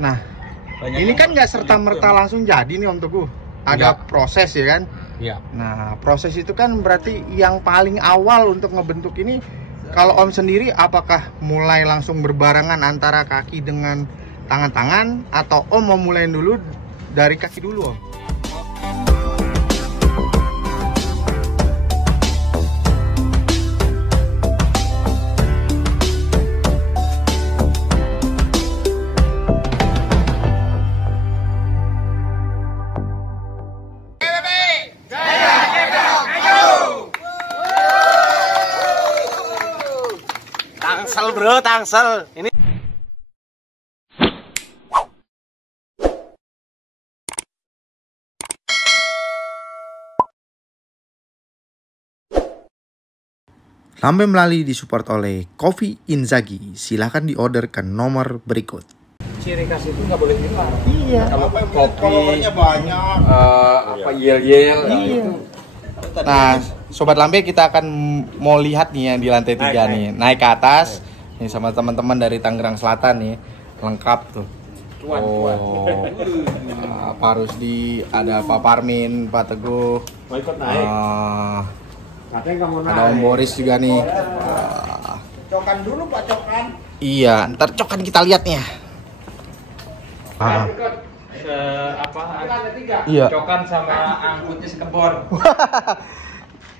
Nah, ini kan nggak serta-merta langsung jadi nih Om Teguh. Ada proses ya kan? Iya. Nah, proses itu kan berarti yang paling awal untuk ngebentuk ini, kalau Om sendiri apakah mulai langsung berbarengan antara kaki dengan tangan-tangan, atau Om mau mulai dulu dari kaki dulu Om? Tangsel bro, tangsel. Ini Lambe Melali disupport oleh Coffee Inzaghi. Silahkan diorder ke nomor berikut. ciri khas itu nggak boleh hilang. Iya. Kalau kopi Kolornya banyak. apa yel-yel Iya. itu. Nah, Sobat Lambe, kita akan mau lihat nih yang di lantai 3 nih. Naik ke atas. Nih sama teman-teman dari Tangerang Selatan nih. Lengkap tuh. Pak Rusdi, ada Pak Parmin, Pak Teguh. Mau ikut naik? Katanya nggak mau naik. Ada Om Boris juga nih. Cokan dulu Pak Cokan. Iya, ntar cokan kita lihat nih ya. Iya. Cokan sama angkutnya sekebor.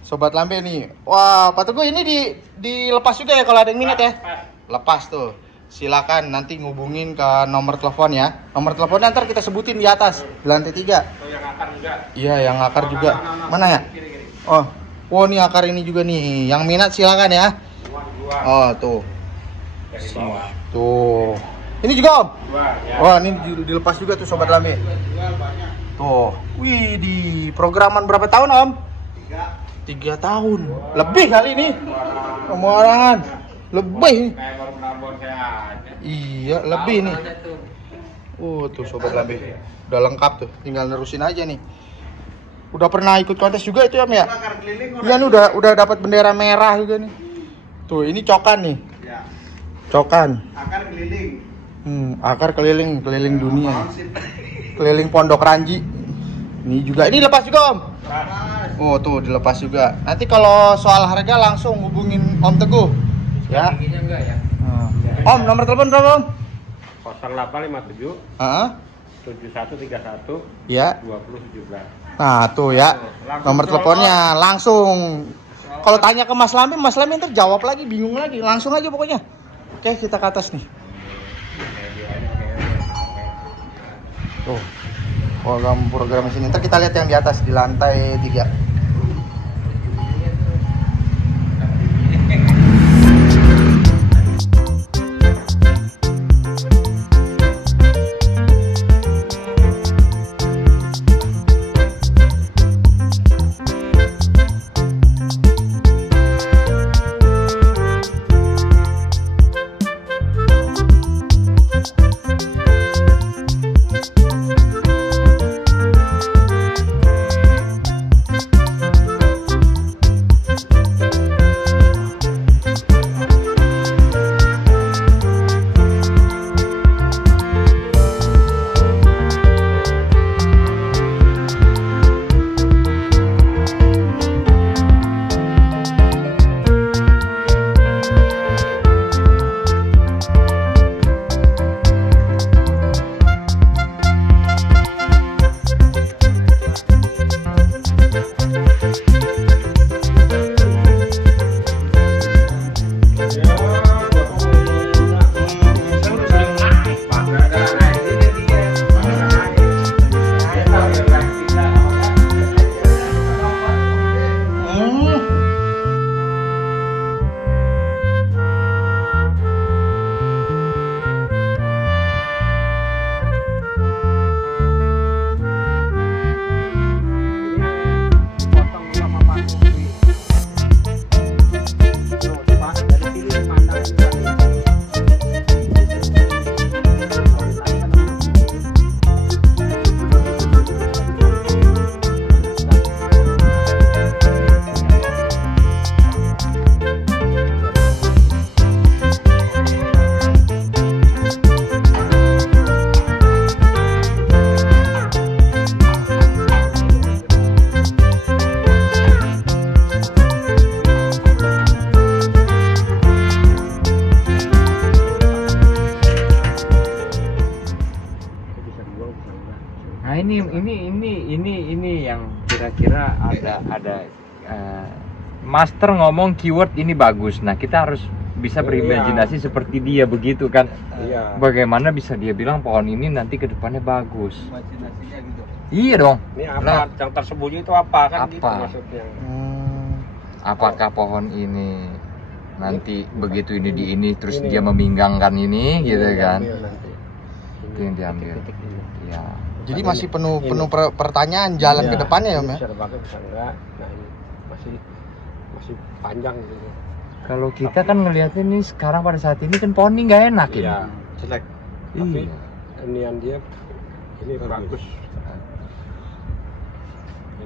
Sobat Lambe nih. Wah, Pak Teguh ini dilepas juga ya kalau ada yang minat ya. Lepas tuh. Silakan nanti ngubungin ke nomor telepon ya. Nomor teleponnya ntar kita sebutin di atas, di lantai 3. Oh, yang akar juga. Iya, yang akar juga. Mana ya? Oh, nih akar ini juga nih. Yang minat silakan ya. Oh, tuh. Dari bawah. Tuh. Ini juga Om. Ya. Wah, ini dilepas juga tuh Sobat Lambe. Tuh. Wih, di programan berapa tahun Om? 3 tahun. Lebih kali ini. Pemarangan. Lebih. Kayak baru menabur saya aja. Iya, lebih nih. Tuh Sobat Lambe. Udah lengkap tuh. Tinggal nerusin aja nih. Udah pernah ikut kontes juga itu Om ya? Iya nih udah dapat bendera merah juga nih. Tuh, ini cokan nih. Ya. Cokan. Akar keliling. Akar keliling dunia. Keliling Pondok Ranji. Ini juga. Ini lepas juga Om. Oh, tuh dilepas juga. Nanti kalau soal harga langsung hubungin Om Teguh. Ya. Tingginya enggak ya? Om, nomor telepon berapa Om? 0857 Heeh. 7131 Ya. 2017. Nah, tuh ya. Nomor teleponnya langsung. Kalau tanya ke Mas Lambe ntar jawab lagi, bingung lagi. Langsung aja pokoknya. Oke, kita ke atas nih. Tuh. Program sini. Ntar kita lihat yang di atas di lantai 3. Nah ini yang kira-kira ada master ngomong keyword ini bagus. Nah kita harus bisa berimajinasi seperti dia begitu kan. Iya. Bagaimana bisa dia bilang pohon ini nanti ke depannya bagus. Imajinasinya gitu. Iya dong. Ini apa? Nah, Yang tersembunyi itu apa kan? Apa? Gitu maksudnya. apakah pohon ini nanti begitu ini di ini terus Ini. dia meminggangkan ini gitu Ini kan. diambil nanti. Itu yang diambil. Titik ini. Ya. Jadi Ini. masih penuh Ini. pertanyaan jalan Iya, ke depannya ya, ini Om ya. bisa dipakai bisa enggak. Nah ini masih panjang gitu. Kalau kita kan ngelihatnya nih sekarang pada saat ini kan pohon ini nggak enak ini. Iya, jelek. Tapi Iya. inian dia ini bagus.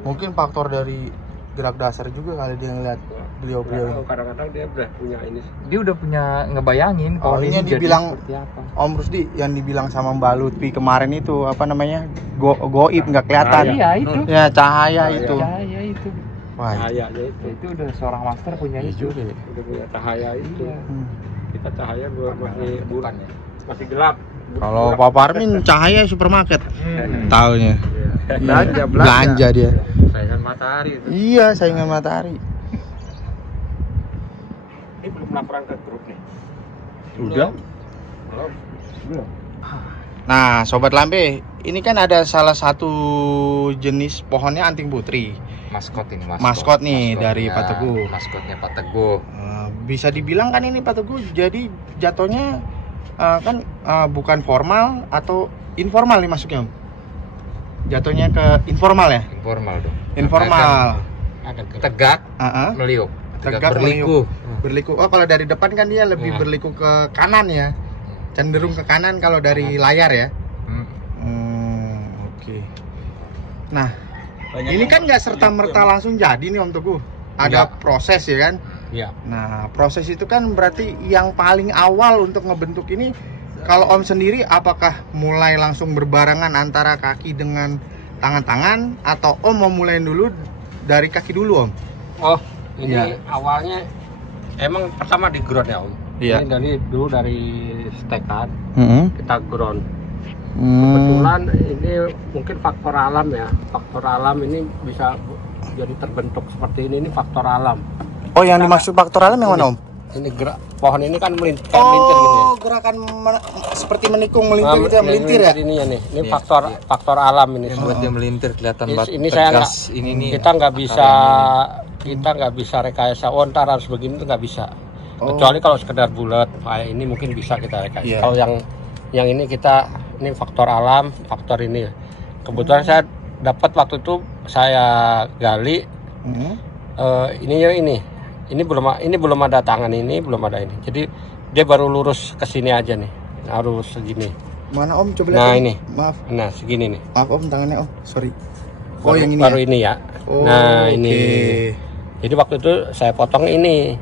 Mungkin faktor dari gerak dasar juga kali dia ngeliat beliau-beliau ini. Kadang-kadang dia udah punya ini. Dia udah punya ngebayangin pohon ini ini yang jadi dibilang seperti apa. Om Rusdi yang dibilang sama Mbak Lutfi kemarin itu apa namanya goib nggak kelihatan. Iya itu. Ya cahaya Cahaya. itu. Cahaya itu. Wah, Cahayanya itu. Itu udah seorang master punya iya itu. juga ya. Udah punya cahaya itu. Iya. Kita cahaya masih gelap. Kalau Pak Parmin cahaya supermarket. Taunya. Belanja, Belanja dia. Saingan matahari itu. Iya, saingan matahari. Ini belum laporan ke grup nih. Udah. Belum. Nah, Sobat Lambe, ini kan ada salah satu jenis pohonnya anting putri. Maskot ini Maskot nih dari Maskotnya- Pak Teguh. Maskotnya Pak Teguh. Bisa dibilang kan ini Pak Teguh jadi jatuhnya kan bukan formal atau informal nih masuknya, Om? Jatuhnya ke informal ya? Informal dong. Informal. Ada gerak. Tegak, Heeh. meliuk. Tegak, berliku. Berliku. Oh, kalau dari depan kan dia lebih Nah. berliku ke kanan ya. Cenderung ke kanan kalau dari layar ya. Oke. Nah, ini kan nggak serta merta langsung jadi nih Om Teguh. Ada Iya. proses ya kan? Iya. Nah, proses itu kan berarti yang paling awal untuk ngebentuk ini. Kalau Om sendiri, apakah mulai langsung berbarengan antara kaki dengan tangan-tangan, atau Om mau mulai dulu dari kaki dulu Om? Oh, ini Iya. awalnya emang pertama di ground ya Om. Iya. Ini dari stekan kita ground. Hmm. Kebetulan ini mungkin faktor alam ya. Faktor alam ini bisa jadi terbentuk seperti ini faktor alam. Oh, yang dimaksud faktor alam yang mana Om? Ini gerak pohon ini kan melintir gini ya. Gerakan seperti menikung melintir gitu ya, melintir ya? Ini ya nih. Ini Iya, faktor alam ini. Yang buat dia melintir kelihatan banget. Ini saya nggak, ini nih. kita nggak bisa rekayasa. Oh, ntar harus begini tuh nggak bisa. Kecuali kalau sekedar bulat kayak ini mungkin bisa kita rekayasa. Iya. Kalau yang ini kita ini faktor alam, faktor ini. Kebetulan saya dapat waktu itu saya gali ini belum ada tangan ini, belum ada ini. Jadi dia baru lurus ke sini aja nih. Harus segini. Mana Om? Coba lihat. Nah, Om. ini. Maaf, Nah, segini nih. maaf Om, tangannya Om. Sorry. Oh, yang ini baru ya? ini ya. Oh, Nah, oke. ini. Jadi waktu itu saya potong ini.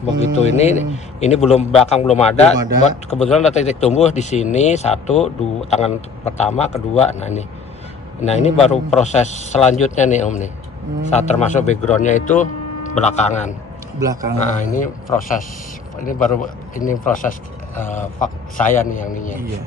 Begitu ini belum belakang belum ada. Belum ada. Kebetulan ada titik tumbuh di sini satu, dua, tangan pertama, kedua. Nah, ini. Nah, ini baru proses selanjutnya nih Om nih. Saat termasuk backgroundnya itu belakangan. Belakang. Nah, ini proses saya nih yang ini. Iya.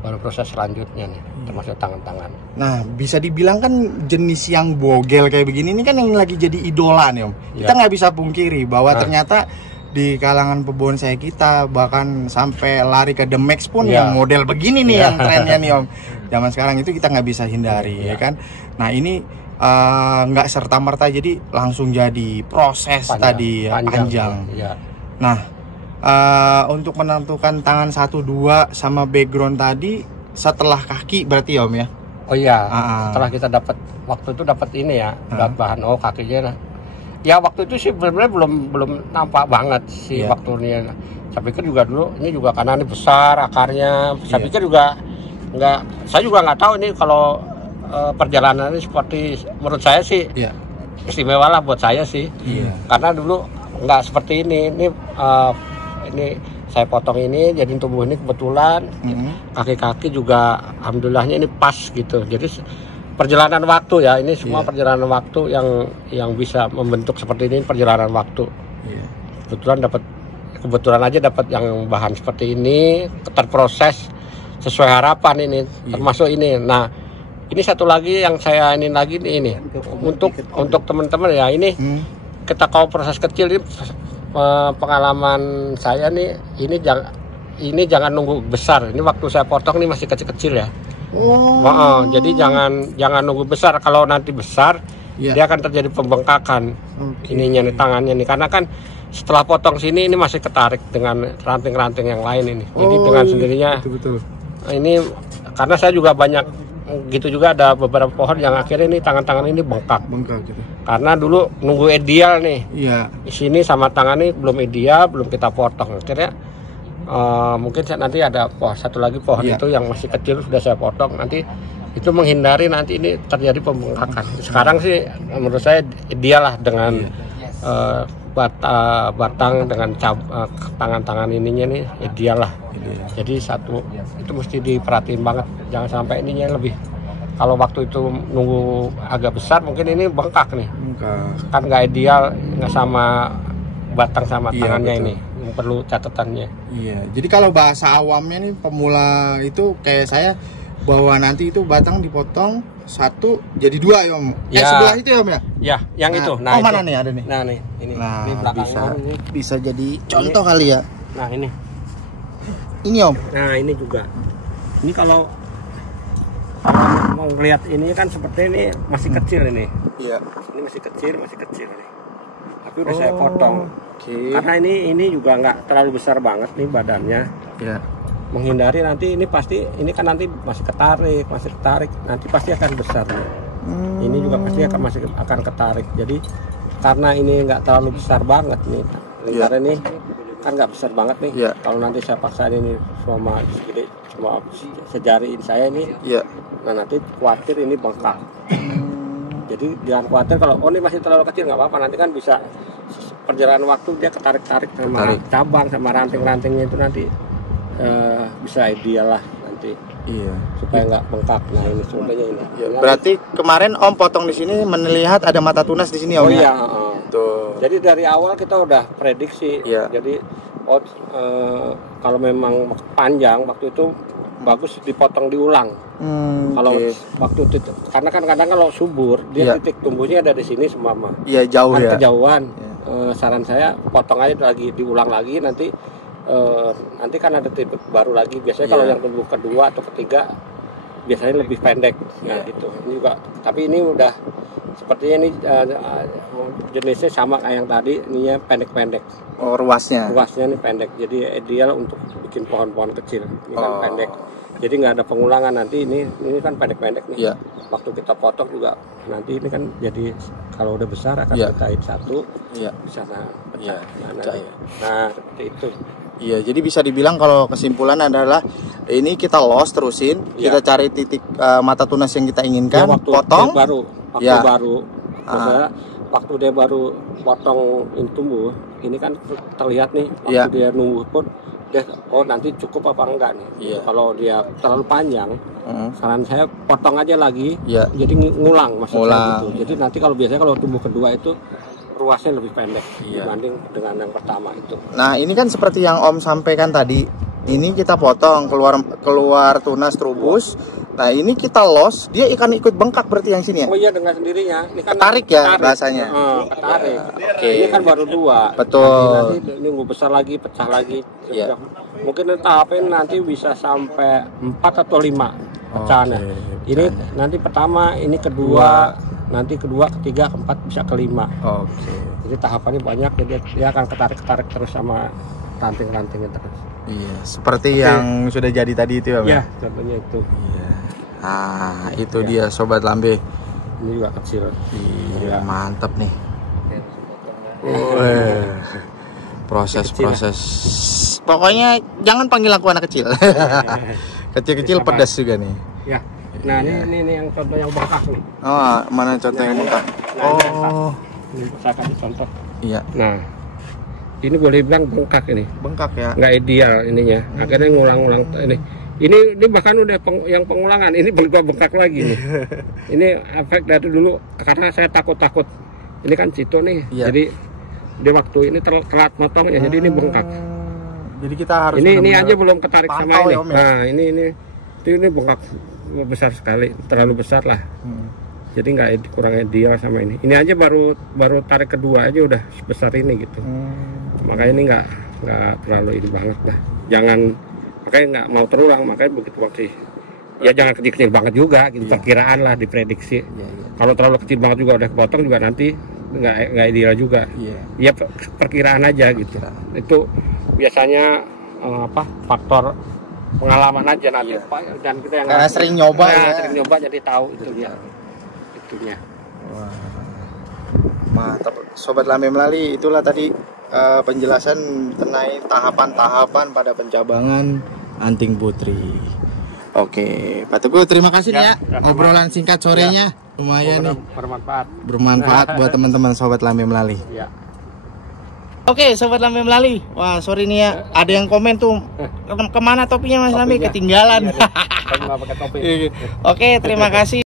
Baru proses selanjutnya nih, termasuk tangan-tangan. Nah, bisa dibilang kan jenis yang bogel kayak begini ini kan yang lagi jadi idola nih Om. Kita Iya. nggak bisa pungkiri bahwa Nah. ternyata di kalangan pebonsai kita bahkan sampai lari ke The Max pun Iya. yang model begini nih Iya. yang trennya nih Om. Zaman sekarang itu kita nggak bisa hindari ya kan. Nah, ini nggak serta merta jadi langsung jadi proses tadi ya, panjang. Iya. Nah, untuk menentukan tangan 1, 2 sama background tadi setelah kaki berarti ya Om ya? Oh iya, Ah. setelah kita waktu itu dapat ini ya, dapat bahan kakinya. Ya waktu itu sih benar-benar belum nampak banget sih Iya. waktunya. Saya pikir juga dulu ini juga karena ini besar akarnya. Saya Iya. pikir juga saya juga nggak tahu ini kalau perjalanannya seperti menurut saya sih Iya. istimewa lah buat saya sih. Iya. Karena dulu nggak seperti ini. Ini saya potong ini jadi tubuh ini kebetulan kaki-kaki juga alhamdulillahnya ini pas gitu. Jadi perjalanan waktu ya, ini semua Iya. perjalanan waktu yang bisa membentuk seperti ini perjalanan waktu. Iya. Kebetulan aja dapat yang bahan seperti ini terproses sesuai harapan ini, termasuk ini. Nah, Ini satu lagi yang saya ini lagi nih, ini untuk teman-teman ya, ini kita kalau proses kecil ini pengalaman saya nih, ini jangan nunggu besar. Ini waktu saya potong nih masih kecil-kecil ya. Jadi jangan nunggu besar. Kalau nanti besar dia akan terjadi pembengkakan ininya nih, tangannya nih, karena kan setelah potong sini ini masih ketarik dengan ranting-ranting yang lain ini. Jadi dengan sendirinya betul. Ini karena saya juga banyak gitu, juga ada beberapa pohon yang akhirnya ini tangan-tangan ini bengkak gitu. Karena dulu nunggu ideal nih. Iya. Di sini sama tangan ini belum ideal, belum kita potong. Akhirnya mungkin nanti ada satu lagi pohon itu yang masih kecil sudah saya potong. Nanti itu menghindari nanti ini terjadi pembengkakan. Sekarang sih menurut saya ideal lah dengan batang dengan tangan-tangan ininya nih ideal lah. Jadi satu itu mesti diperhatiin banget, jangan sampai ininya lebih. Kalau waktu itu nunggu agak besar mungkin ini bengkak nih, kan nggak ideal, nggak sama batang sama tangannya. Ini yang perlu catatannya. Iya, jadi kalau bahasa awamnya nih pemula itu kayak saya, bahwa nanti itu batang dipotong satu jadi dua ya Om. Sebelah itu ya Om ya? Ya, yang itu. Nah, mana nih ada nih? Nah nih, ini. Nah, ini bisa jadi contoh kali ya. Nah ini Om. Nah ini juga. Ini kalau mau lihat ini kan seperti ini masih kecil ini. Iya. Ini masih kecil ini. Tapi udah saya potong. Karena ini juga nggak terlalu besar banget nih badannya. Iya. Menghindari nanti ini pasti, ini kan nanti masih ketarik, nanti pasti akan besar nih. Ini juga pasti akan ketarik. Jadi karena ini nggak terlalu besar banget nih, lingkaran ini kan nggak besar banget nih. Kalau nanti saya paksain ini sama segede, cuma sejari saya ini, nah nanti khawatir ini bengkak. Jadi jangan khawatir kalau ini masih terlalu kecil, nggak apa-apa, nanti kan bisa perjalanan waktu dia ketarik sama cabang sama ranting-rantingnya itu nanti bisa ideal lah nanti. Supaya nggak bengkak. Nah ini contohnya ini. Berarti kemarin Om potong di sini melihat ada mata tunas di sini Om. Tuh. Jadi dari awal kita udah prediksi. Jadi kalau memang panjang waktu itu bagus dipotong diulang. Kalau waktu itu, karena kan kadang kalau subur dia titik tumbuhnya ada di sini semua mah. Jauh kan kejauhan. Saran saya potong aja lagi, diulang lagi nanti kan ada titik baru lagi. Biasanya kalau yang tumbuh kedua atau ketiga biasanya lebih pendek. Nah gitu. Ini juga, tapi ini udah sepertinya ini jenisnya sama kayak yang tadi, ininya pendek-pendek. Ruasnya ini pendek. Jadi ideal untuk bikin pohon-pohon kecil. Ini kan pendek. Jadi nggak ada pengulangan nanti, ini kan pendek-pendek nih. Waktu kita potong juga nanti ini kan jadi kalau udah besar akan pecahin satu. Bisa nah seperti itu. Jadi bisa dibilang kalau kesimpulan adalah ini kita los terusin, kita cari titik mata tunas yang kita inginkan, potong. Waktu dia baru potong ini tumbuh, ini kan terlihat nih waktu dia nunggu pun dia nanti cukup apa enggak nih. Kalau dia terlalu panjang, saran saya potong aja lagi, jadi ngulang maksudnya gitu. Jadi nanti kalau biasanya kalau tumbuh kedua itu ruasnya lebih pendek dibanding dengan yang pertama itu. Nah ini kan seperti yang Om sampaikan tadi, ini kita potong keluar tunas trubus. Nah ini kita los, dia akan ikut bengkak berarti yang sini ya? Oh iya, dengan sendirinya. Ini kan ketarik ya bahasanya? Ketarik. Ini kan baru dua. Betul. Nanti nunggu besar lagi, pecah lagi. Mungkin tahapin nanti bisa sampai 4 atau 5 pecahannya. Ini nanti pertama, ini kedua, nanti kedua, ketiga, keempat, bisa kelima. Jadi tahapannya banyak, jadi dia akan ketarik terus sama ranting-rantingnya terus. Seperti yang sudah jadi tadi itu ya? Contohnya itu. Nah itu dia Sobat Lambe. Ini juga kecil. Mantap nih. Proses. Pokoknya jangan panggil aku anak kecil. Kecil-kecil pedas juga nih. Nah ini yang contoh yang bengkak nih. Mana contoh yang bengkak? Ini saya kasih contoh. Nah ini boleh bilang bengkak ini. Bengkak ya? Nggak ideal ininya. Akhirnya ngulang-ngulang ini. Ini bahkan udah yang pengulangan. Ini bengkak lagi nih. Ini efek dari dulu karena saya takut. Ini kan Cito nih. Jadi dia waktu ini telat motongnya. Jadi ini bengkak. Jadi kita harus ini aja belum ketarik sama ini. Nah ini Ini bengkak besar sekali, terlalu besar lah. Jadi nggak kurang ideal sama ini. Ini aja baru tarik kedua aja udah sebesar ini gitu. Makanya ini nggak terlalu ini banget lah. Makanya nggak mau terulang, makanya begitu waktu ya jangan kecil-kecil banget juga gitu. Perkiraan lah diprediksi. Kalau terlalu kecil banget juga udah kepotong juga nanti nggak ideal juga. Ya perkiraan aja gitu. Itu biasanya faktor pengalaman aja nanti. Dan kita yang karena sering nyoba sering nyoba jadi tahu itu dia itunya. Mantap Sobat Lambe Melali, itulah tadi penjelasan mengenai tahapan-tahapan pada pencabangan anting putri. Oke, Pak Teguh terima kasih ya, obrolan singkat sorenya lumayan nih, bermanfaat buat teman-teman Sobat Lambe Melali. Oke, Sobat Lambe Melali, wah sorry nih ya, ada yang komen tuh kemana topinya Mas Lambe, ketinggalan. Nggak pakai topi. Oke, terima kasih.